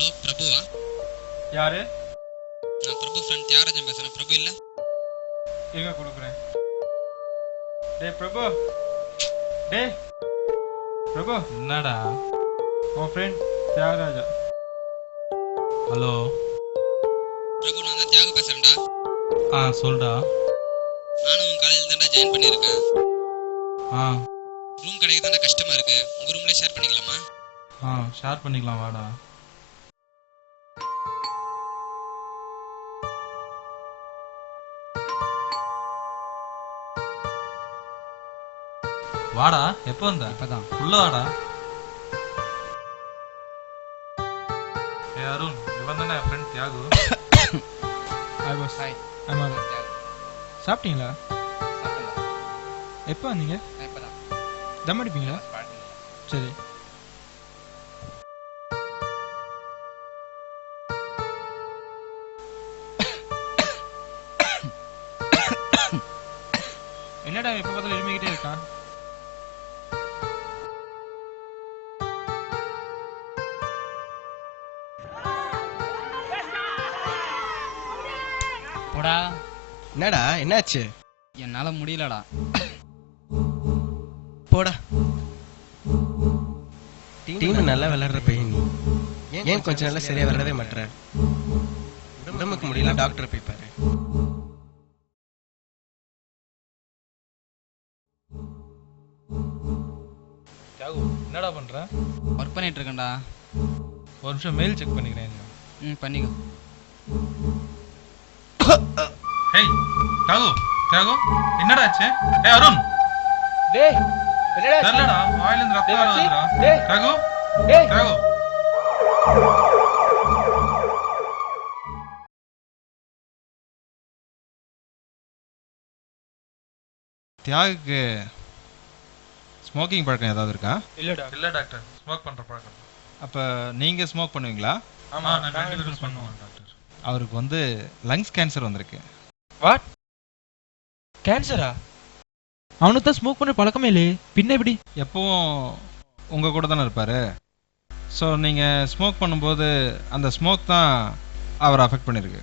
Hello பிரபுவா? யாரு? நான் பிரபு friend Thiagarajan பேசுகிறேன். பிரபு இல்லை? இருங்க கொடுக்குறேன். டேய் பிரபு, டேய் பிரபு. என்னடா? உன் ஃப்ரெண்ட் தியாகராஜா. ஹலோ. பிரபு, நான் தான் தியாக பேசுகிறேன்டா. சொல்டா. நானும் உன் காலேஜில் தான்டா ஜாயின் பண்ணியிருக்கேன். ரூம் கிடைக்க தானே கஷ்டமாக இருக்கு. உங்கள் ரூம்லேயே ஷேர் பண்ணிக்கலாமா? ஷேர் பண்ணிக்கலாம் வாடா. வாடா. எப்போ வந்த? இப்பதான். உள்ள வாடா. அருண், இவன் தானே friend Thiyagu? Hi boss. Hi. ஆமாம். சாப்பிட்டீங்களா? எப்போ வந்தீங்க? இப்பதான். தம் அடிப்பீங்களா? சரி. என்னடா எப்போ பார்த்தாலும் இருமிக்கிட்டே இருக்கான்? போடா. என்னடா என்னாச்சு? என்னால முடியலடா. போடா. டீம் நல்லா விளையாடுற பையன் நீ. ஏன் கொஞ்ச நாள்ல சரியா விளையாடவே மாட்டற? உடம்புக்கு முடியல, டாக்டர் போய் பாரு. தியாகு, என்னடா பண்ற? ஒர்க் பண்ணிட்டு இருக்கேன்டா. ஒரு நிமிஷம் மெயில் செக் பண்ணிக்கிறேன். பண்ணிக்கோ. ஹேய் தியாகு, தியாகு என்னடா ஆச்சு? அருண். டேய் என்னடா? தெரியலடா, வாயில இருந்து ரத்தம் வருதுடா. டேய் தியாகு, டேய் தியாகு. தியாகுக்கு ஸ்மோக்கிங் பழக்கம் ஏதாவது இருக்கா? இல்லடா. இல்ல டாக்டர், ஸ்மோக் பண்ற பழக்கம். அப்போ நீங்கள் ஸ்மோக் பண்ணுவீங்களா? ஆமா, நான் 2 பேரும் பண்ணுவோம் டாக்டர். அவருக்கு லங்ஸ் கேன்சர் வந்திருக்கு. வாட்? கேன்சரா? அவனுக்கு தான் ஸ்மோக் பண்ண பழக்கமே இல்லையே, பின்ன எப்படி? எப்பவும் உங்கள் கூட தானே இருப்பார். ஸோ நீங்கள் ஸ்மோக் பண்ணும்போது அந்த ஸ்மோக் தான் அவரை அஃபெக்ட் பண்ணியிருக்கு.